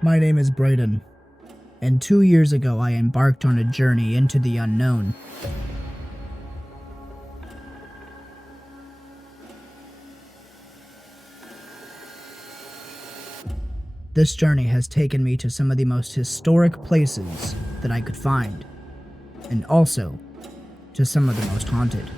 My name is Bradyn, and 2 years ago I embarked on a journey into the unknown. This journey has taken me to some of the most historic places that I could find, and also to some of the most haunted.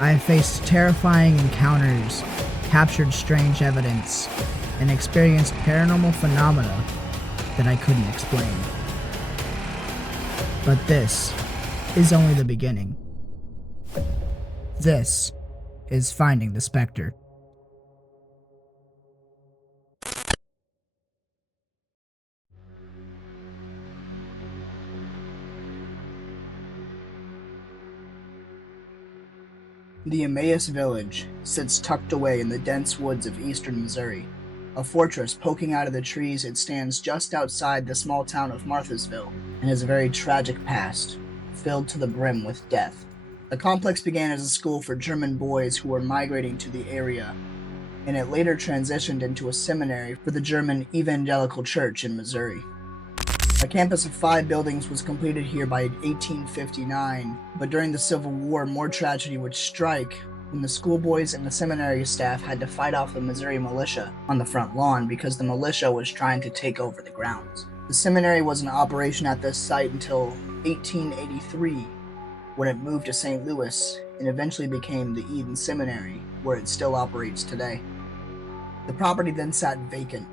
I have faced terrifying encounters, captured strange evidence, and experienced paranormal phenomena that I couldn't explain. But this is only the beginning. This is Finding the Spectre. The Emmaus Village sits tucked away in the dense woods of eastern Missouri. A fortress poking out of the trees, it stands just outside the small town of Marthasville and has a very tragic past, filled to the brim with death. The complex began as a school for German boys who were migrating to the area, and it later transitioned into a seminary for the German Evangelical Church in Missouri. A campus of 5 buildings was completed here by 1859, but during the Civil War, more tragedy would strike when the schoolboys and the seminary staff had to fight off the Missouri militia on the front lawn because the militia was trying to take over the grounds. The seminary was in operation at this site until 1883, when it moved to St. Louis and eventually became the Eden Seminary, where it still operates today. The property then sat vacant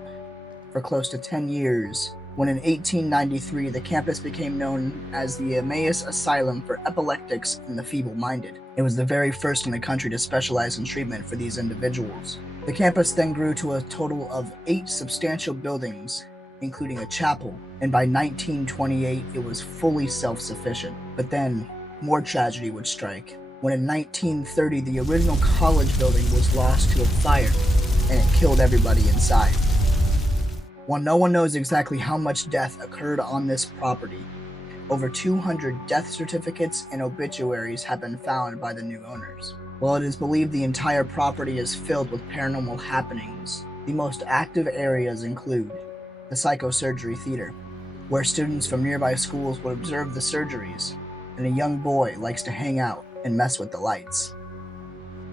for close to 10 years, when in 1893 the campus became known as the Emmaus Asylum for Epileptics and the Feeble-Minded. It was the very first in the country to specialize in treatment for these individuals. The campus then grew to a total of 8 substantial buildings, including a chapel, and by 1928 it was fully self-sufficient. But then, more tragedy would strike, when in 1930 the original college building was lost to a fire, and it killed everybody inside. While no one knows exactly how much death occurred on this property, over 200 death certificates and obituaries have been found by the new owners. While it is believed the entire property is filled with paranormal happenings, the most active areas include the psychosurgery theater, where students from nearby schools would observe the surgeries, and a young boy likes to hang out and mess with the lights.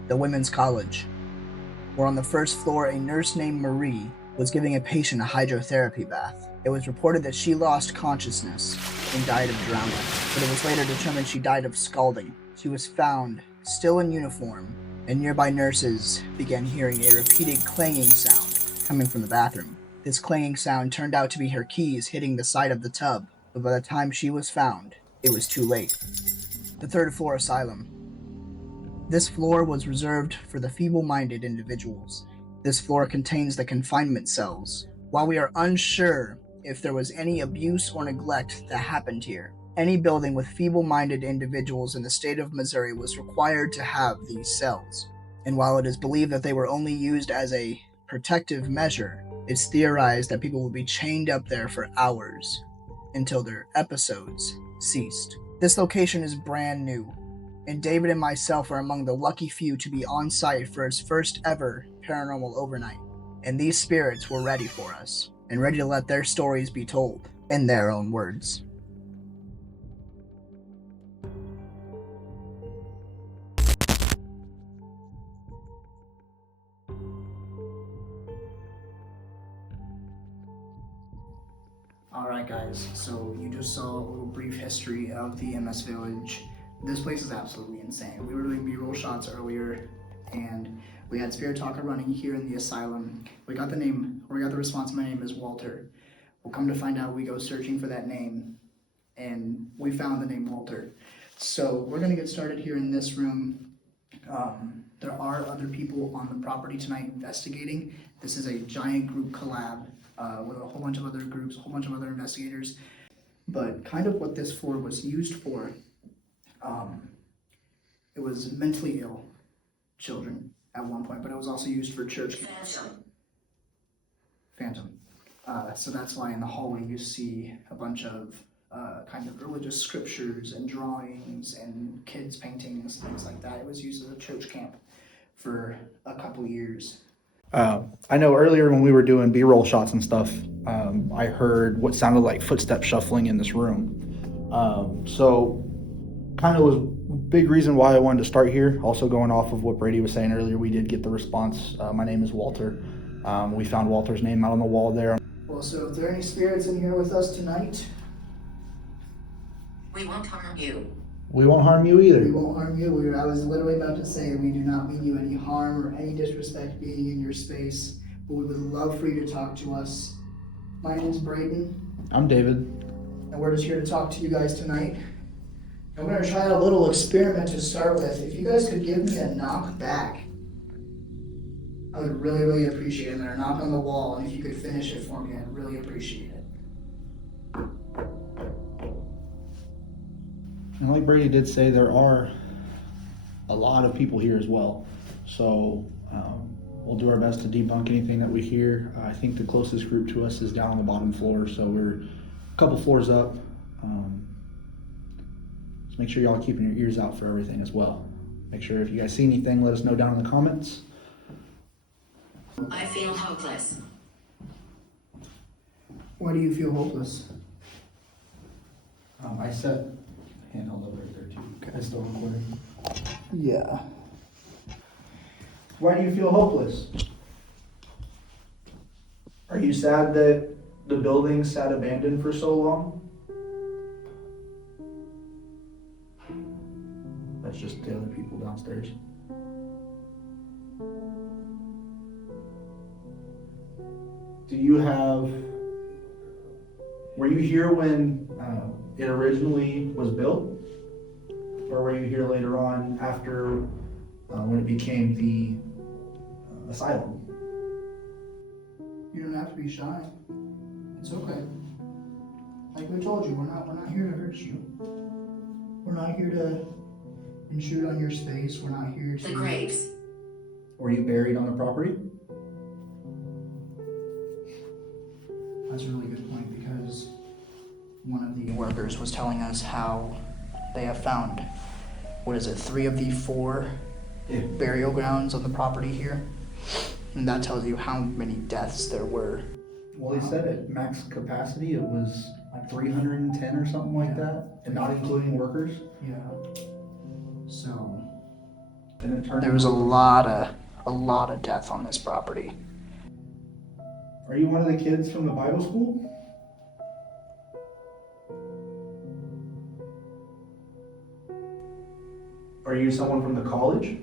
The women's college, where on the first floor a nurse named Marie was giving a patient a hydrotherapy bath. It was reported that she lost consciousness and died of drowning, but it was later determined she died of scalding. She was found still in uniform, and nearby nurses began hearing a repeated clanging sound coming from the bathroom. This clanging sound turned out to be her keys hitting the side of the tub, but by the time she was found, it was too late. The third floor asylum. This floor was reserved for the feeble-minded individuals. This floor contains the confinement cells. While we are unsure if there was any abuse or neglect that happened here, any building with feeble-minded individuals in the state of Missouri was required to have these cells. And while it is believed that they were only used as a protective measure, it's theorized that people would be chained up there for hours until their episodes ceased. This location is brand new, and David and myself are among the lucky few to be on site for his first ever paranormal overnight. And these spirits were ready for us, and ready to let their stories be told in their own words. Alright guys, so you just saw a little brief history of the Emmaus Village. This place is absolutely insane. We were doing B-roll shots earlier, and we had Spirit Talker running here in the asylum. We got the response, my name is Walter. We'll come to find out, we go searching for that name, and we found the name Walter. So we're gonna get started here in this room. There are other people on the property tonight investigating. This is a giant group collab with a whole bunch of other groups, a whole bunch of other investigators. But kind of what this floor was used for, it was mentally ill children at one point, but it was also used for church camps. Phantom. So that's why in the hallway you see a bunch of kind of religious scriptures and drawings and kids' paintings, things like that. It was used as a church camp for a couple years. I know earlier when we were doing B-roll shots and stuff, I heard what sounded like footsteps shuffling in this room. So kind of was a big reason why I wanted to start here. Also going off of what Brady was saying earlier, we did get the response. My name is Walter. We found Walter's name out on the wall there. Well, so if there are any spirits in here with us tonight, we won't harm you. We won't harm you either. We won't harm you. I was literally about to say we do not mean you any harm or any disrespect being in your space, but we would love for you to talk to us. My name's Bradyn. I'm David. And we're just here to talk to you guys tonight. And we're going to try a little experiment to start with. If you guys could give me a knock back, I would really, really appreciate it. And then a knock on the wall, and if you could finish it for me, I'd really appreciate it. And like Brady did say, there are a lot of people here as well. So we'll do our best to debunk anything that we hear. I think the closest group to us is down on the bottom floor, so we're a couple floors up. Just make sure y'all are keeping your ears out for everything as well. Make sure if you guys see anything, let us know down in the comments. I feel hopeless. Why do you feel hopeless? I set handheld over right there too. It's still recording. Yeah. Why do you feel hopeless? Are you sad that the building sat abandoned for so long? That's just the other people downstairs. Were you here when it originally was built? Or were you here later on after when it became the asylum? You don't have to be shy. It's okay. Like we told you, we're not here to hurt you. We're not here to intrude on your space. We're not here to... The graves. Were you buried on the property? That's a really good point, because one of the workers was telling us how they have found, 3 of the 4 burial grounds on the property here. And that tells you how many deaths there were. Well, they said at max capacity it was like 310 or something like that, and not including workers. Yeah. So And it turned there was a lot of death on this property. Are you one of the kids from the Bible school? Are you someone from the college?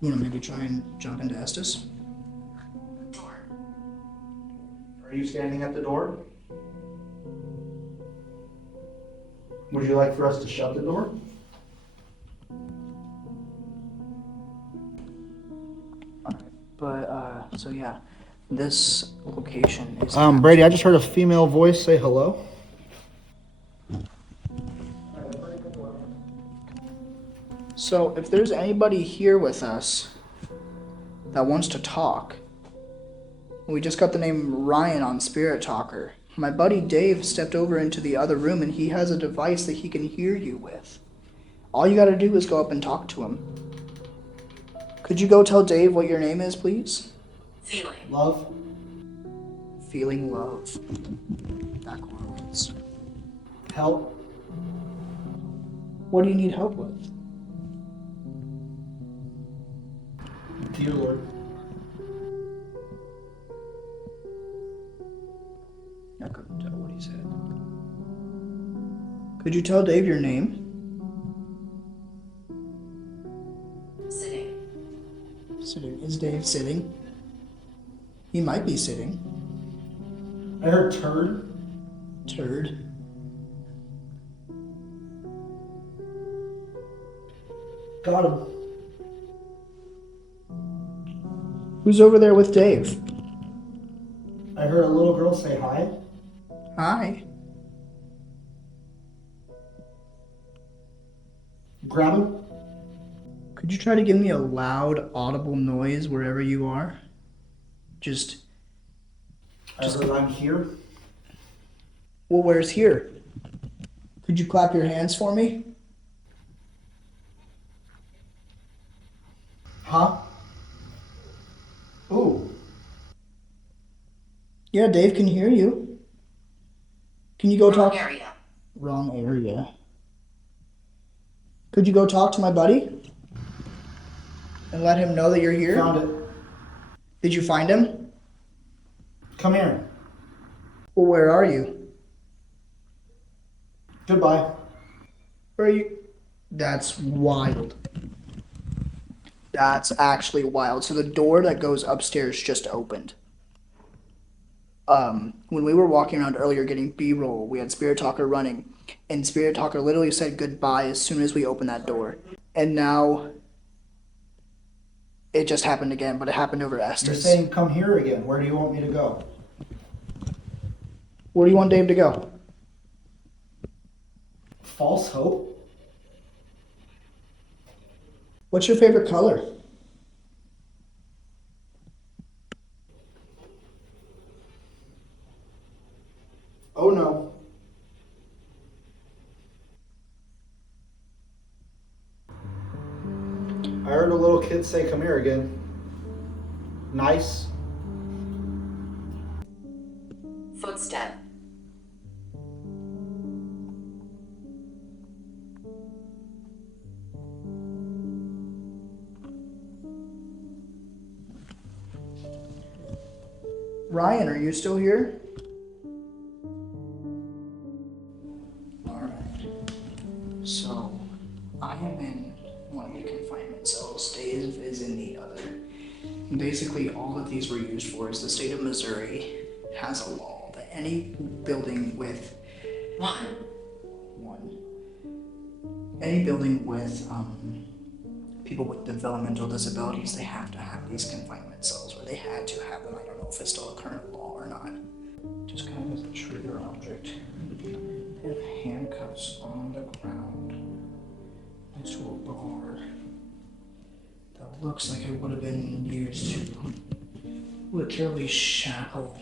You want to maybe try and jump into Estes? Door. Are you standing at the door? Would you like for us to shut the door? But, so yeah, this location is... Brady, I just heard a female voice say hello. So if there's anybody here with us that wants to talk, we just got the name Ryan on Spirit Talker. My buddy Dave stepped over into the other room and he has a device that he can hear you with. All you gotta do is go up and talk to him. Could you go tell Dave what your name is, please? Feeling. Love. Feeling love. Backwards. Help. What do you need help with? Dear Lord. I couldn't tell what he said. Could you tell Dave your name? Sitting. Sitting. Is Dave sitting? He might be sitting. I heard turd. Turd. Got him. Who's over there with Dave? I heard a little girl say hi. Hi. Grab him. Could you try to give me a loud, audible noise wherever you are? Just I'm here. well, where's here? Could you clap your hands for me? Huh? Ooh. Yeah, Dave can hear you. Can you go Wrong talk? area. Wrong area. Could you go talk to my buddy? And let him know that you're here? Found it. Did you find him? Come here. Well, where are you? Goodbye. Where are you? That's wild. That's actually wild. So the door that goes upstairs just opened. When we were walking around earlier getting B-roll, we had Spirit Talker running, and Spirit Talker literally said goodbye as soon as we opened that door. And now it just happened again, but it happened over You're Estes. saying come here again. Where do you want me to go? Where do you want Dave to go? False hope? What's your favorite color? Oh no. I heard a little kid say come here again. Nice. Footstep. Ryan, are you still here? Alright. So, I am in one of the confinement cells. Dave is in the other. Basically, all that these were used for is the state of Missouri has a law that any building with any building with people with developmental disabilities, they have to have these confinement cells, or they had to have them. I don't know if it's still a current law or not. Just kind of as a trigger object. They have handcuffs on the ground next to a bar that looks like it would have been used to literally shackle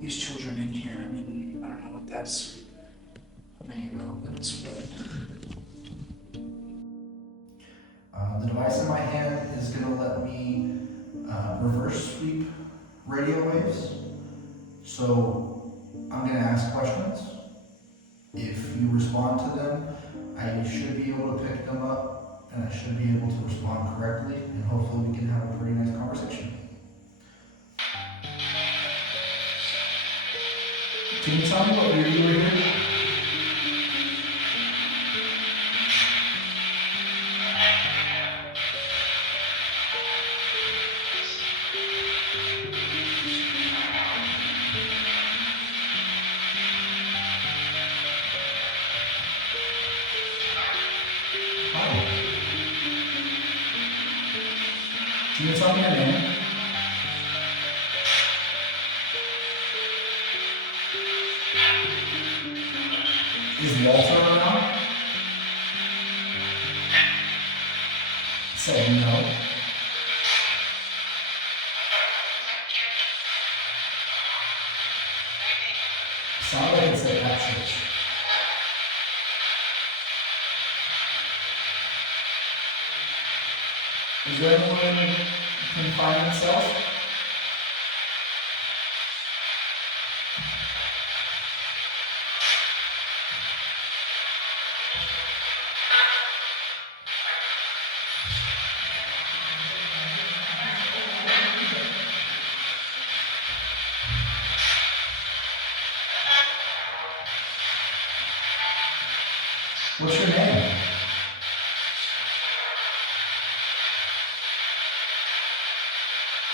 these children in here. I mean, I don't know what that's of any relevance, but The device in my hand is going to let me reverse sweep radio waves. So I'm going to ask questions. If you respond to them, I should be able to pick them up and I should be able to respond correctly, and hopefully we can have a pretty nice conversation. Can you tell me what year you were here? Can you tell me your name? Is Walter around? Say no. Sound like it's at that church. Is there anyone in confinement cells? What's your name?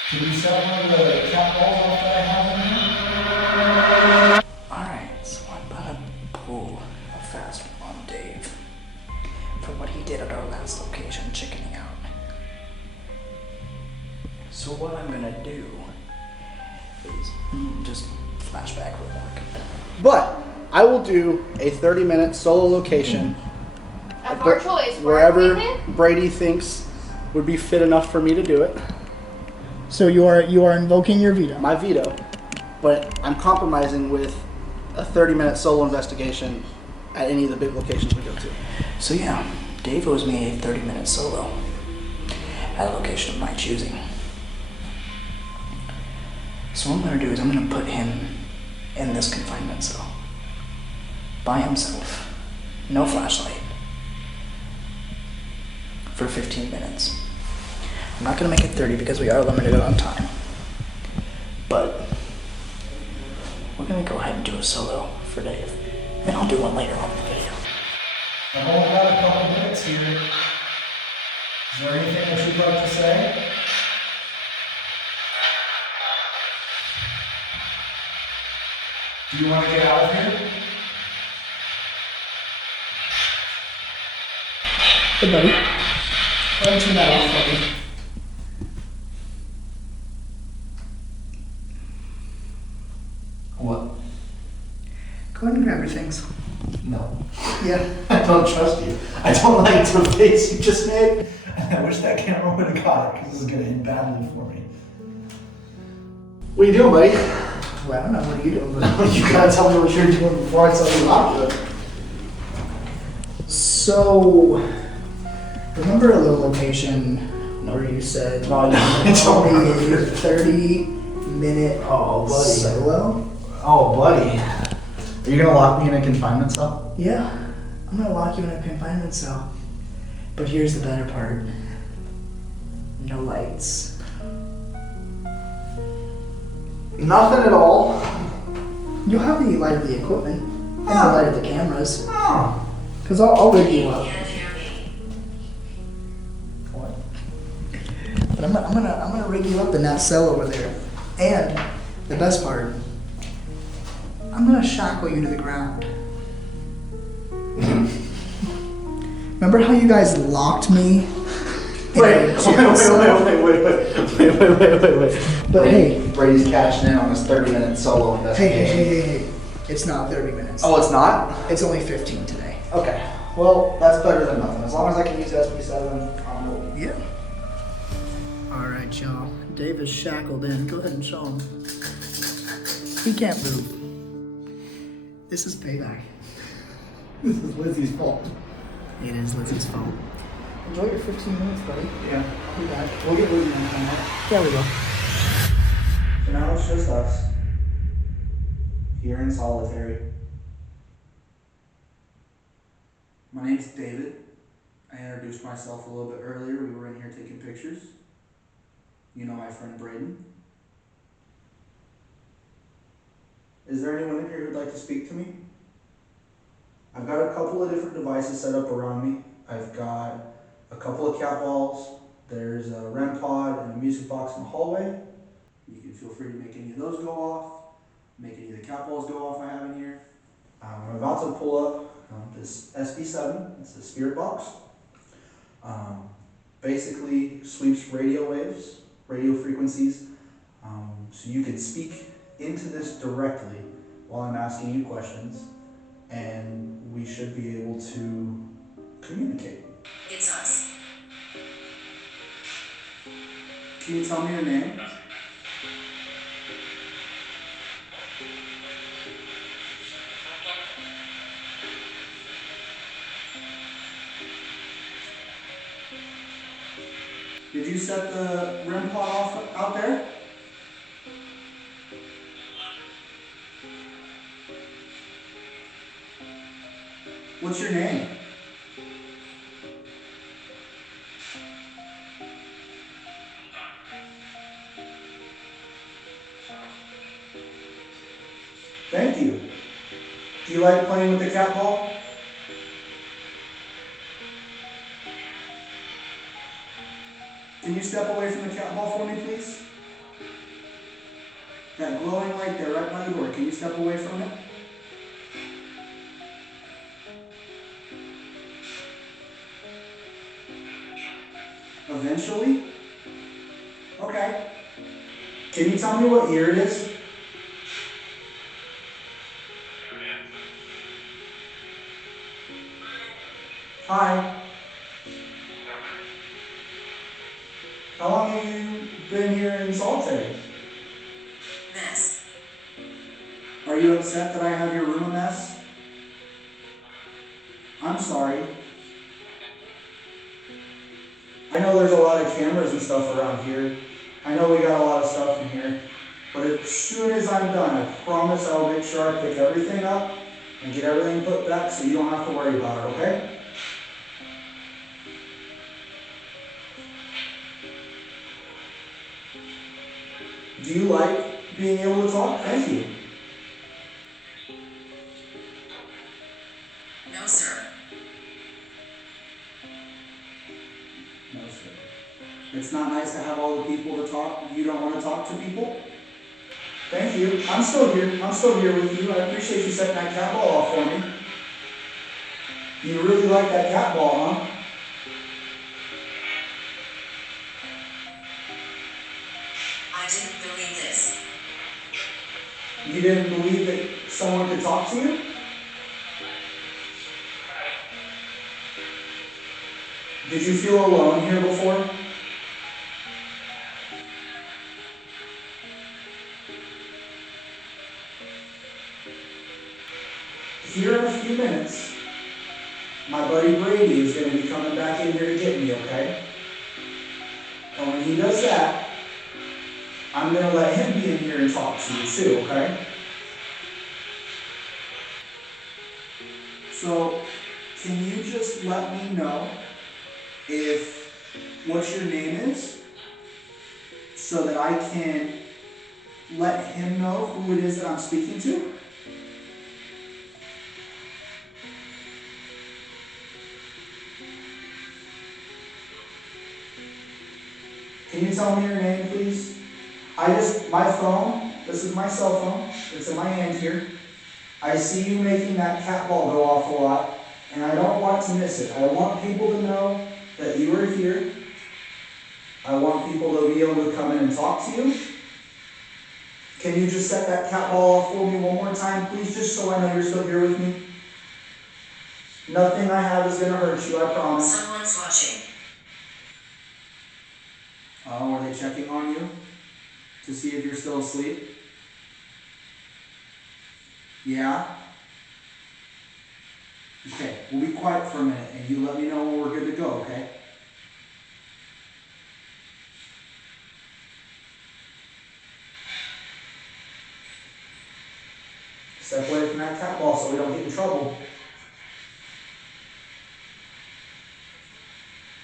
Can you set one of the cat balls off that I have in here? alright, so I'm about to pull a fast one on Dave for what he did at our last location, chickening out. So what I'm gonna do is just flashback real quick. But I will do a 30-minute solo location. FR Your choice. Wherever Brady thinks would be fit enough for me to do it. So you are invoking your veto. My veto. But I'm compromising with a 30-minute solo investigation at any of the big locations we go to. So yeah, Dave owes me a 30-minute solo at a location of my choosing. So what I'm gonna do is I'm gonna put him in this confinement cell by himself, no flashlight, for 15 minutes. I'm not gonna make it 30 because we are limited on time, but we're gonna go ahead and do a solo for Dave, and I'll do one later on in the video. I've only got a couple minutes here. Is there anything that you'd like to say? Do you want to get out of here? Hey buddy, why don't you turn that off for me? What? Go ahead and grab your things. No. Yeah. I don't trust you. I don't like the face you just made. I wish that camera would have caught it because this is going to end badly for me. What are you doing, buddy? Well, I don't know, what are you doing? But You gotta tell me what you're doing before I tell you what I'm doing. So, remember a little location where you said No, I don't. it's only a 30-minute Oh, buddy. solo? Oh, buddy. Are you gonna lock me in a confinement cell? Yeah, I'm gonna lock you in a confinement cell. But here's the better part. No lights. Nothing at all. You'll have the light of the equipment and the light of the cameras. Oh. Cause I'll rig you up. What? But I'm gonna rig you up in that cell over there. And the best part, I'm gonna shackle you to the ground. Remember how you guys locked me? Wait. But hey, Brady's cashing in on this 30-minute solo investigation. hey. It's not 30 minutes. Oh, it's not? It's only 15 today. Okay. Well, that's better than nothing. As long as I can use SB7, I'm moving. Yeah. All right, y'all. Dave is shackled in. Go ahead and show him. He can't move. This is payback. This is Lizzie's fault. It is Lizzie's fault. Enjoy your 15 minutes, buddy. Yeah. I'll be back. We'll get Lizzie on camera. There we go. For now, it's just us. Here in solitary. My name's David. I introduced myself a little bit earlier. We were in here taking pictures. You know my friend Bradyn. Is there anyone in here who'd like to speak to me? I've got a couple of different devices set up around me. I've got a couple of cat balls. There's a REM pod and a music box in the hallway. You can feel free to make any of those go off. Make any of the cat balls go off I have in here. I'm about to pull up this SB7. It's a spirit box. Basically sweeps radio waves, radio frequencies, so you can speak into this directly while I'm asking you questions, and we should be able to communicate. It's us. Can you tell me your name? Did you set the REM pod off out there? What's your name? Thank you. Do you like playing with the cat ball? Can you step away from the cat ball for me, please? That glowing light there right by the door, can you step away from it? Eventually? Okay. Can you tell me what year it is? Hi. How long have you been here in solitary? Mess. Are you upset that I have your room a mess? I'm sorry. I know there's a lot of cameras and stuff around here. I know we got a lot of stuff in here. But as soon as I'm done, I promise I'll make sure I pick everything up and get everything put back so you don't have to worry about it, okay? Do you like being able to talk? Thank you. No, sir. No, sir. It's not nice to have all the people to talk. You don't want to talk to people? Thank you. I'm still here. I'm still here with you. I appreciate you setting that cat ball off for me. You really like that cat ball, huh? I didn't believe this. You didn't believe that someone could talk to you? Did you feel alone here before? Here in a few minutes, my buddy Brady is going to be coming back in here to get me, okay? And when he does that, I'm going to let him be in here and talk to you too, okay? So, can you just let me know what your name is so that I can let him know who it is that I'm speaking to? Can you tell me your name, please? My phone, this is my cell phone, it's in my hand here. I see you making that cat ball go off a lot, and I don't want to miss it. I want people to know that you are here. I want people to be able to come in and talk to you. Can you just set that cat ball off for me one more time, please, just so I know you're still here with me? Nothing I have is going to hurt you, I promise. Someone's watching. Oh, are they checking on you to see if you're still asleep? Yeah? Okay, we'll be quiet for a minute and you let me know when we're good to go, okay? Step away from that cat ball so we don't get in trouble.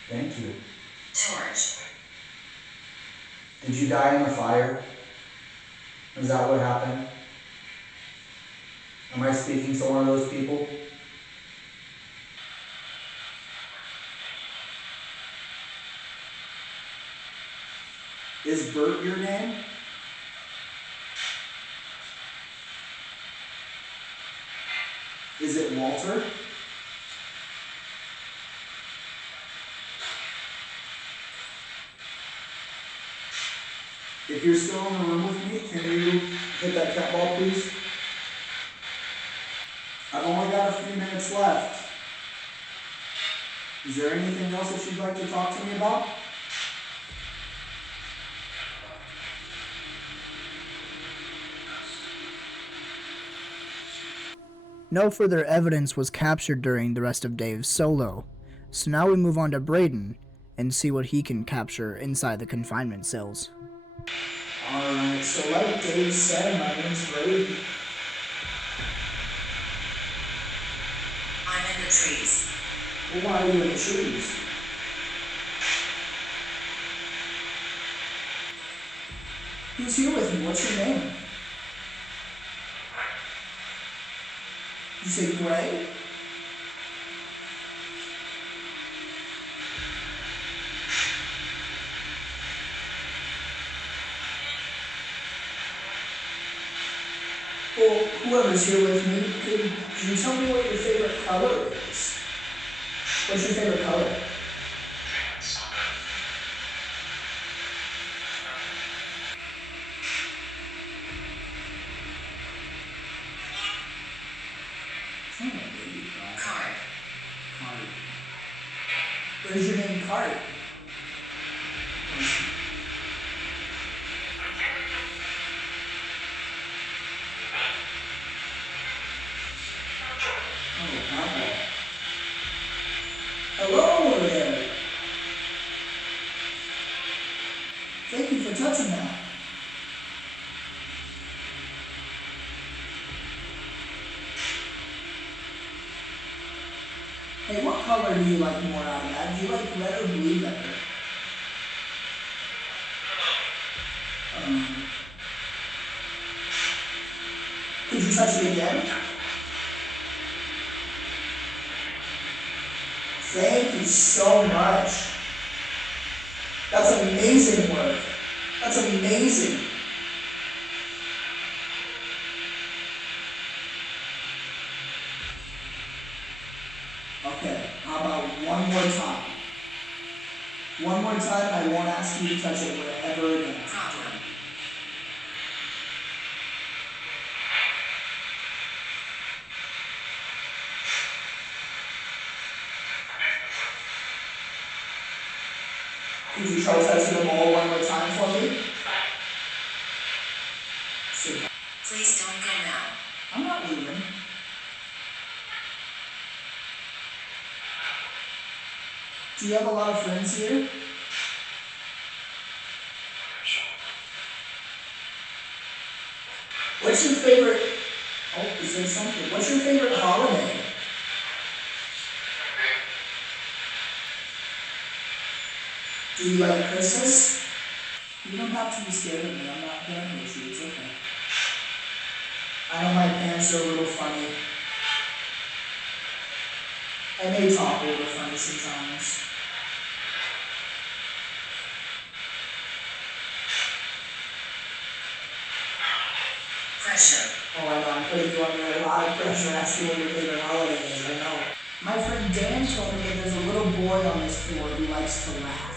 Thank you. Torch. Did you die in the fire? Is that what happened? Am I speaking to one of those people? Is Bert your name? Is it Walter? If you're still in the room with me, can you hit that cat ball, please? I've only got a few minutes left. Is there anything else that you'd like to talk to me about? No further evidence was captured during the rest of Dave's solo, so now we move on to Bradyn and see what he can capture inside the confinement cells. Alright, so like Dave said, my name's Bradyn. I'm in the trees. Well, why are you in the trees? Who's here with me? What's your name? You say Gray? Well, whoever's here with me, could you tell me what your favorite color is? What's your favorite color? It's not a baby cry. Card. Cart. Where's your name, Cart? Papa. Hello there. Thank you for touching that. Hey, what color do you like more out of that? Do you like red or blue better? Could you touch it again? Thank you so much. That's amazing work. That's amazing. Okay, how about one more time? One more time, I won't ask you to touch it wherever again. Problem. Could you try touching the bowl one more time for me? Super. Please don't go now. I'm not leaving. Do you have a lot of friends here? What's your favorite? Oh, is there something? What's your favorite holiday? Do you like Christmas? You don't have to be scared of me. I'm not gonna hurt you. It's okay. I know my pants are a little funny. I may talk a little funny sometimes. Pressure. Oh, I know, I'm putting you under a lot of pressure asking what your favorite holiday is, I know. My friend Dan told me that there's a little boy on this floor who likes to laugh.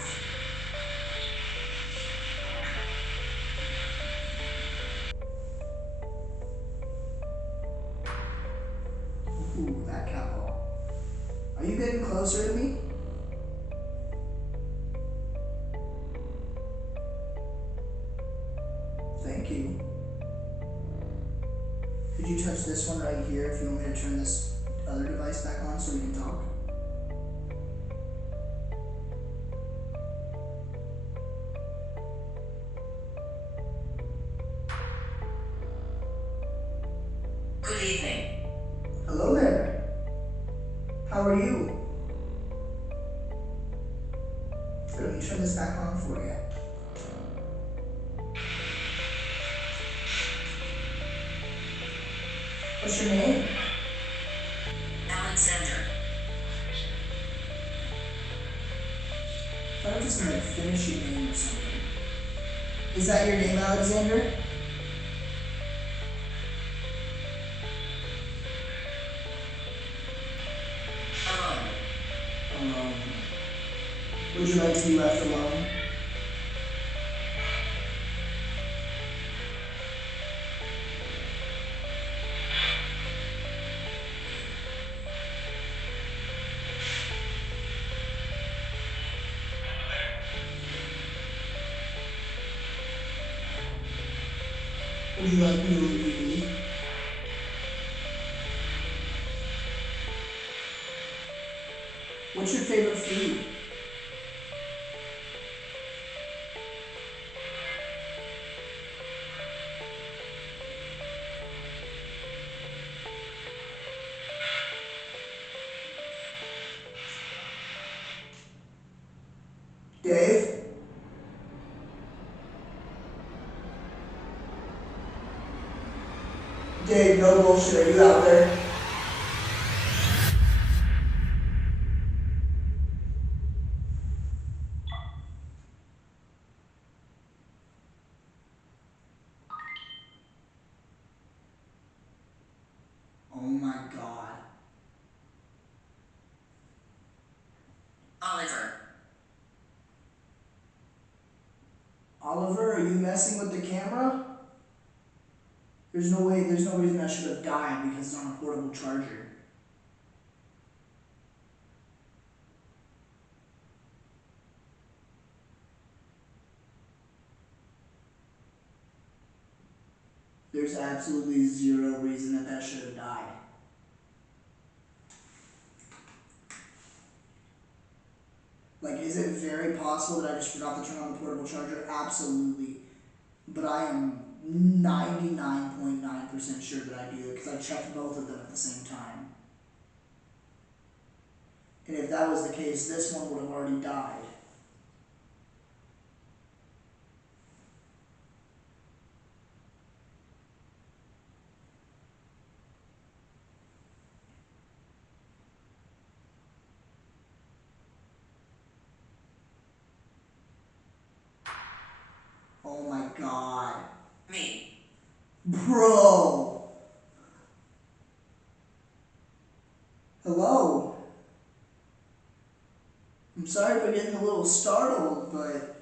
Ooh, that cat ball. Are you getting closer to me? Thank you. Could you touch this one right here if you want me to turn this other device back on so we can talk? Good evening. Hello there. How are you? Let me turn this back on for you. What's your name? Alexander. I thought I was just gonna finish your name or something. Is that your name, Alexander? Alone. Would you like to be left alone? Would you like me to leave you be? What's your favorite food? Dave? Dave, no bullshit, are you out there? Oh my god. Oliver. Oliver, are you messing with the camera? There's no reason I should have died because it's on a portable charger. There's absolutely zero reason that should have died. Like, is it very possible that I just forgot to turn on the portable charger? Absolutely. But I am 99.9% sure that I do it because I checked both of them at the same time. And if that was the case, this one would have already died. Oh my god. Me. Bro! Hello? I'm sorry for getting a little startled, but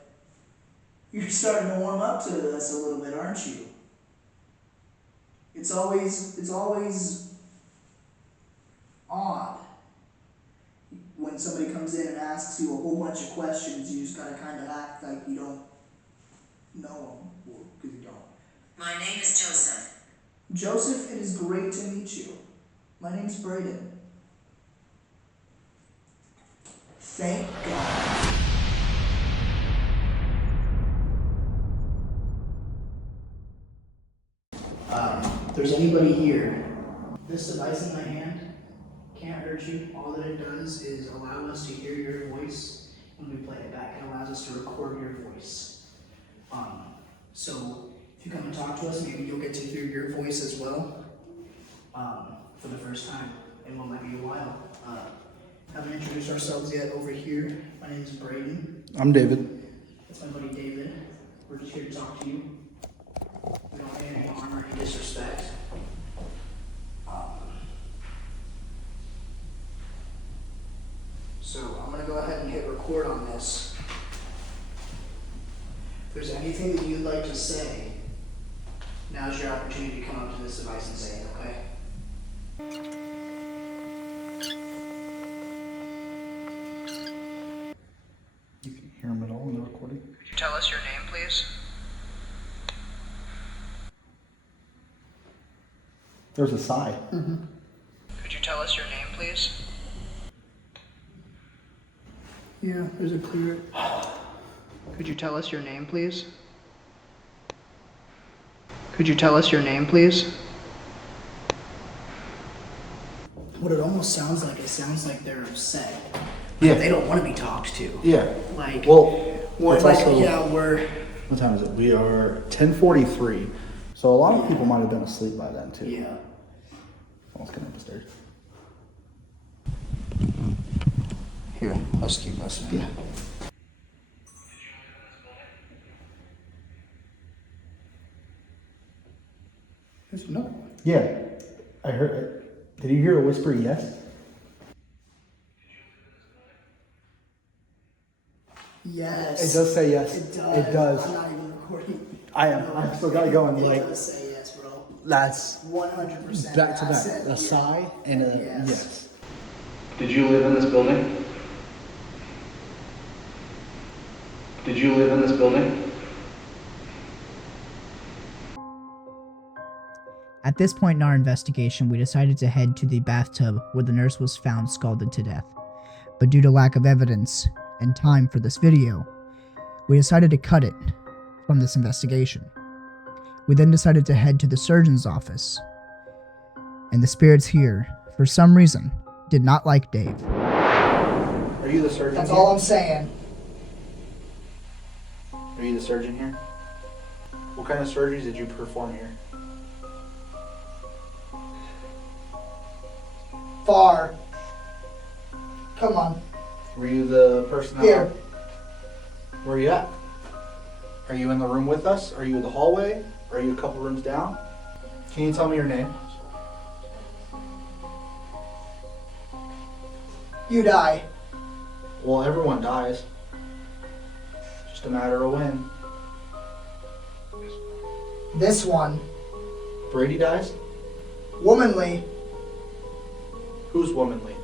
you're starting to warm up to us a little bit, aren't you? It's always odd when somebody comes in and asks you a whole bunch of questions. You just gotta kind of act like you don't know them, because you don't. My name is Joseph. Joseph, it is great to meet you. My name's Bradyn. Thank God. If there's anybody here, this device in my hand can't hurt you. All that it does is allow us to hear your voice when we play it back. It allows us to record your voice. So if you come and talk to us, maybe you'll get to hear your voice as well for the first time in what might be a while. Haven't introduced ourselves yet over here. My name is Bradyn. I'm David. That's my buddy David. We're just here to talk to you. We don't mean any harm or any disrespect. So I'm gonna go ahead and hit record on this. If there's anything that you'd like to say, now's your opportunity to come up to this device and say it, okay? You can hear them at all in the recording? Could you tell us your name, please? There's a sigh. Could you tell us your name, please? Yeah, there's a clear. Could you tell us your name, please? Could you tell us your name, please? What it almost sounds like they're upset. Yeah. They don't want to be talked to. Yeah. Like, Well, we're it's like, also, yeah, we're. what time is it? We are 10:43. So a lot of people might have been asleep by then too. Yeah. Someone's coming up the stairs. Here, let's keep listening. Yeah. No. Yeah. I heard. Did you hear a whisper? Yes. Yes. It does say yes. It does. It does. I'm not even recording. I am. No, I still got it going. It Like does say yes, bro. that's 100%. back to That's back. it. A sigh and a Yes. yes. Did you live in this building? Did you live in this building? At this point in our investigation, we decided to head to the bathtub where the nurse was found scalded to death. But due to lack of evidence and time for this video, we decided to cut it from this investigation. We then decided to head to the surgeon's office, and the spirits here, for some reason, did not like Dave. Are you the surgeon? That's here? all I'm saying. Are you the surgeon here? What kind of surgeries did you perform here? Far. Come on. Were you the person that... Here. Where are you at? Are you in the room with us? Are you in the hallway? Are you a couple rooms down? Can you tell me your name? You die. Well, everyone dies. Just a matter of when. This one. Brady dies? Womanly. Who's womanly?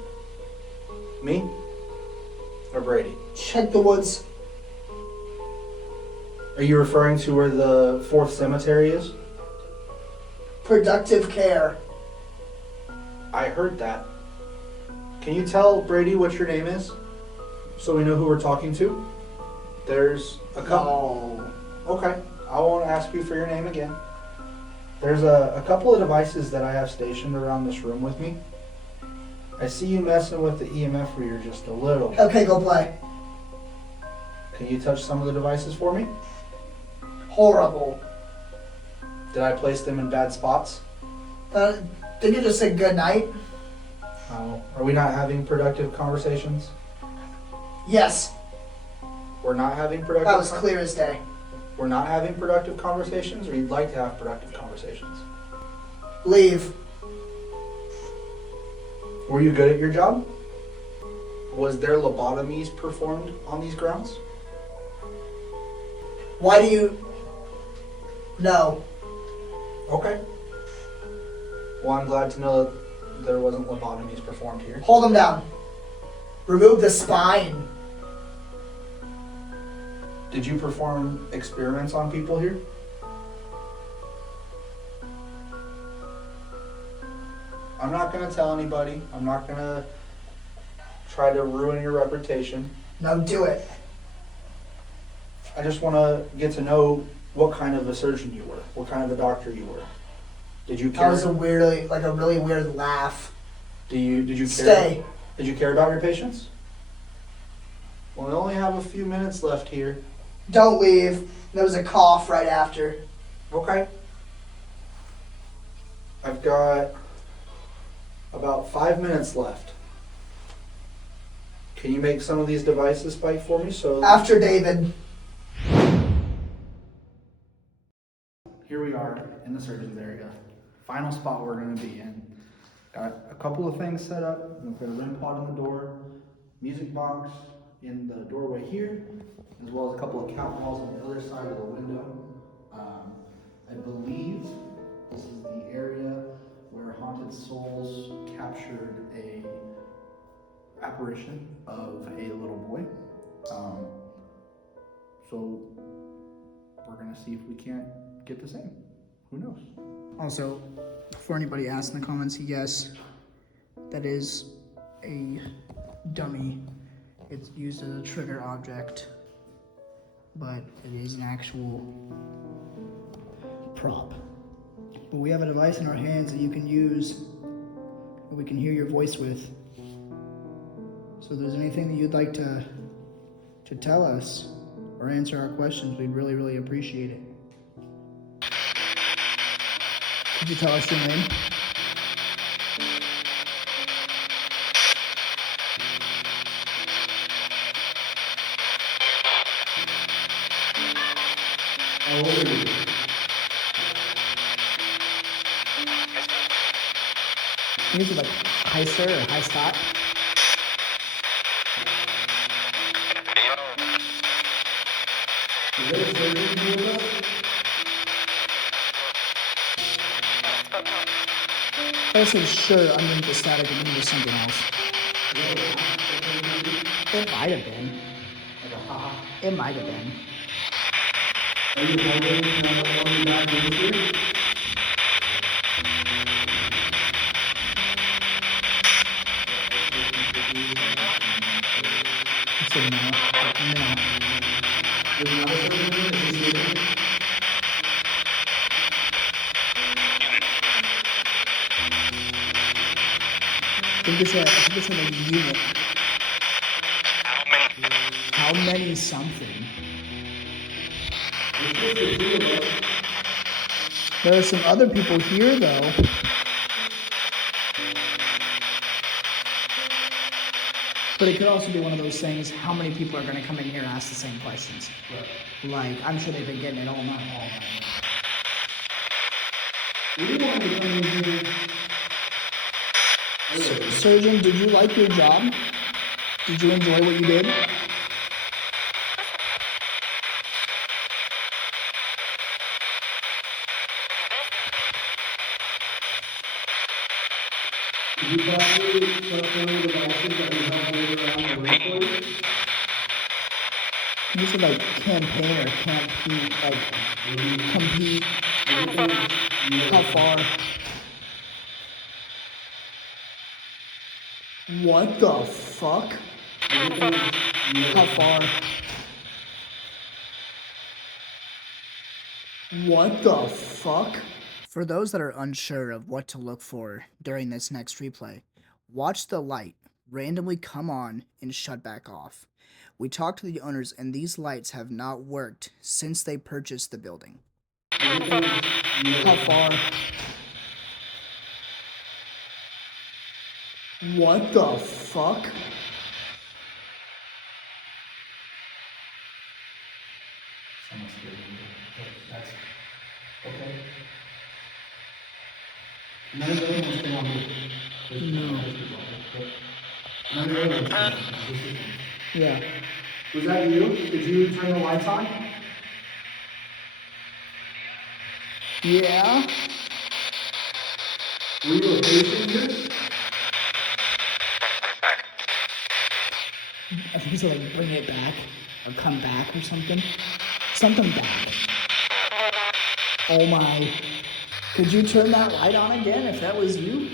Me? Or Brady? Check the woods. Are you referring to where the 4th cemetery is? Productive care. I heard that. Can you tell Brady what your name is? So we know who we're talking to? There's a couple... No. Okay, I won't ask you for your name again. There's a couple of devices that I have stationed around this room with me. I see you messing with the EMF reader just a little. Okay, go play. Can you touch some of the devices for me? Horrible. Did I place them in bad spots? Did you just say good night? Oh, are we not having productive conversations? Yes, We're not having productive that was clear as day. We're not having productive conversations, or you'd like to have productive conversations? Leave. Were you good at your job? Was there lobotomies performed on these grounds? Why do you... No. Okay. Well, I'm glad to know that there wasn't lobotomies performed here. Hold him down. Remove the spine. Did you perform experiments on people here? I'm not going to tell anybody. I'm not going to try to ruin your reputation. No, do it. I just want to get to know what kind of a surgeon you were, what kind of a doctor you were. Did you care? That was a really weird laugh. Did you care? Stay. Did you care about your patients? Well, we only have a few minutes left here. Don't leave. There was a cough right after. Okay. I've got about 5 minutes left. Can you make some of these devices spike for me? So After David. here we are in the surgeon's area. Final spot we're going to be in. Got a couple of things set up. We've got a REM pod in the door, music box in the doorway here, as well as a couple of count walls on the other side of the window. I believe this is the area where Haunted Souls captured a apparition of a little boy. So we're gonna see if we can't get the same. Who knows? Also, before anybody asks in the comments, yes, that is a dummy. It's used as a trigger object, but it is an actual prop. But we have a device in our hands that you can use, that we can hear your voice with. So if there's anything that you'd like to tell us or answer our questions, we'd really, really appreciate it. Could you tell us your name? How old are you? These are like hi sir or hi Scott. Is there a surgeon here with us? I said sure underneath the static and into something else. It might have been. Like a haha. It might have been. Are you wondering if I'm going back into? I said no. No. There's another surgeon here? Is he here? I think it's in a unit. How many something? There are some other people here though. But it could also be one of those things, how many people are going to come in here and ask the same questions? Right. Like, I'm sure they've been getting it all night. We want to come in here. Surgeon, did you like your job? Did you enjoy what you did? Did you possibly touch one of the devices that we have later around the room for you? You said like campaign or compete, like compete. How far? What the fuck? How far? What the fuck? For those that are unsure of what to look for during this next replay, watch the light randomly come on and shut back off. We talked to the owners and these lights have not worked since they purchased the building. How far? What the fuck? Someone's scared me. That's okay. None of the other ones came on here. No. None of the other ones came on here. Yeah. Was that you? Did you turn the lights on? Yeah? Were you a patient here? I think it's like bring it back or come back or something. Something back. Oh my. Could you turn that light on again if that was you?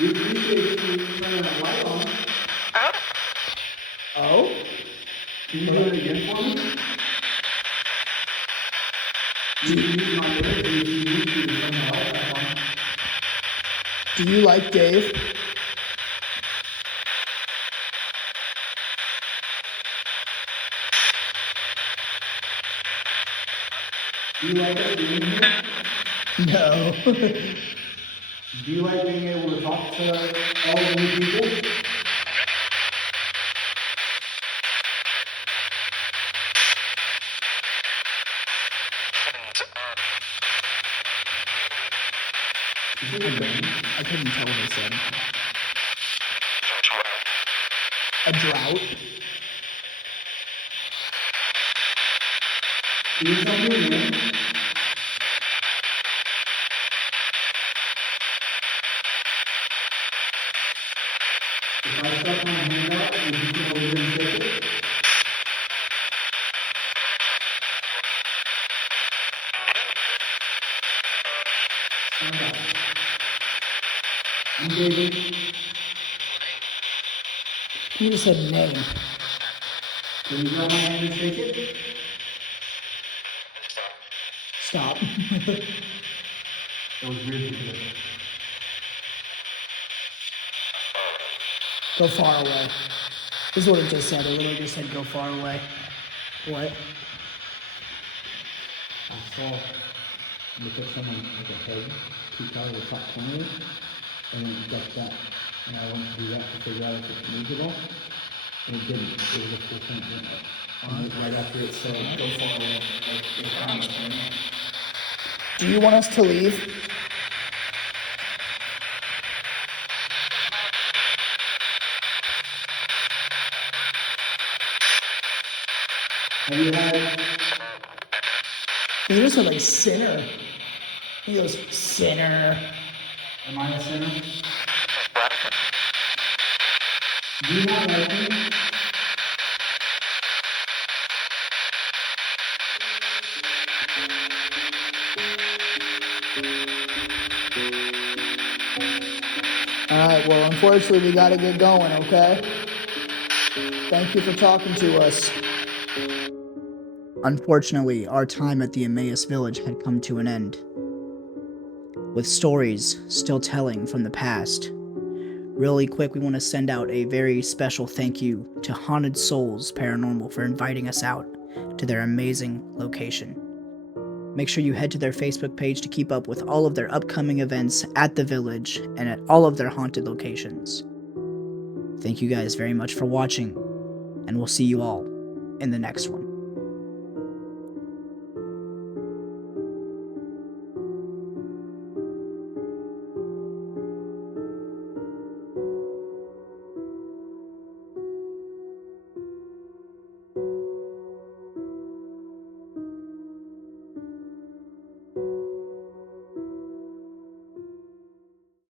We appreciate you turning the light on. Oh? Can you do it again for me? You can use my name if you need to turn the light back on. Do you like Dave? Do you like us being here? No. Do you like being able to talk to all the new people? I couldn't tell what they said. A drought? Can you tell me your name? If I stuck my hand out, would you feel a little bit? Stand up. I'm David. You just said name. Can you grab my hand and shake it? Stop. That was weird because Go far away. This is what it just said. It literally just said go far away. What? I saw look at someone like a head peek out of the top corner and then duck that. And I went to do that to figure out if it moved at all. And it didn't. It was a full thing. And right after it said go far away, like it found it. Do you want us to leave? Have you had He just said like sinner. He goes, sinner. am I a sinner? Do you not like me? Alright, well, unfortunately, we gotta get going, okay? Thank you for talking to us. Unfortunately, our time at the Emmaus Village had come to an end. With stories still telling from the past. Really quick, we want to send out a very special thank you to Haunted Souls Paranormal for inviting us out to their amazing location. Make sure you head to their Facebook page to keep up with all of their upcoming events at the village and at all of their haunted locations. Thank you guys very much for watching, and we'll see you all in the next one.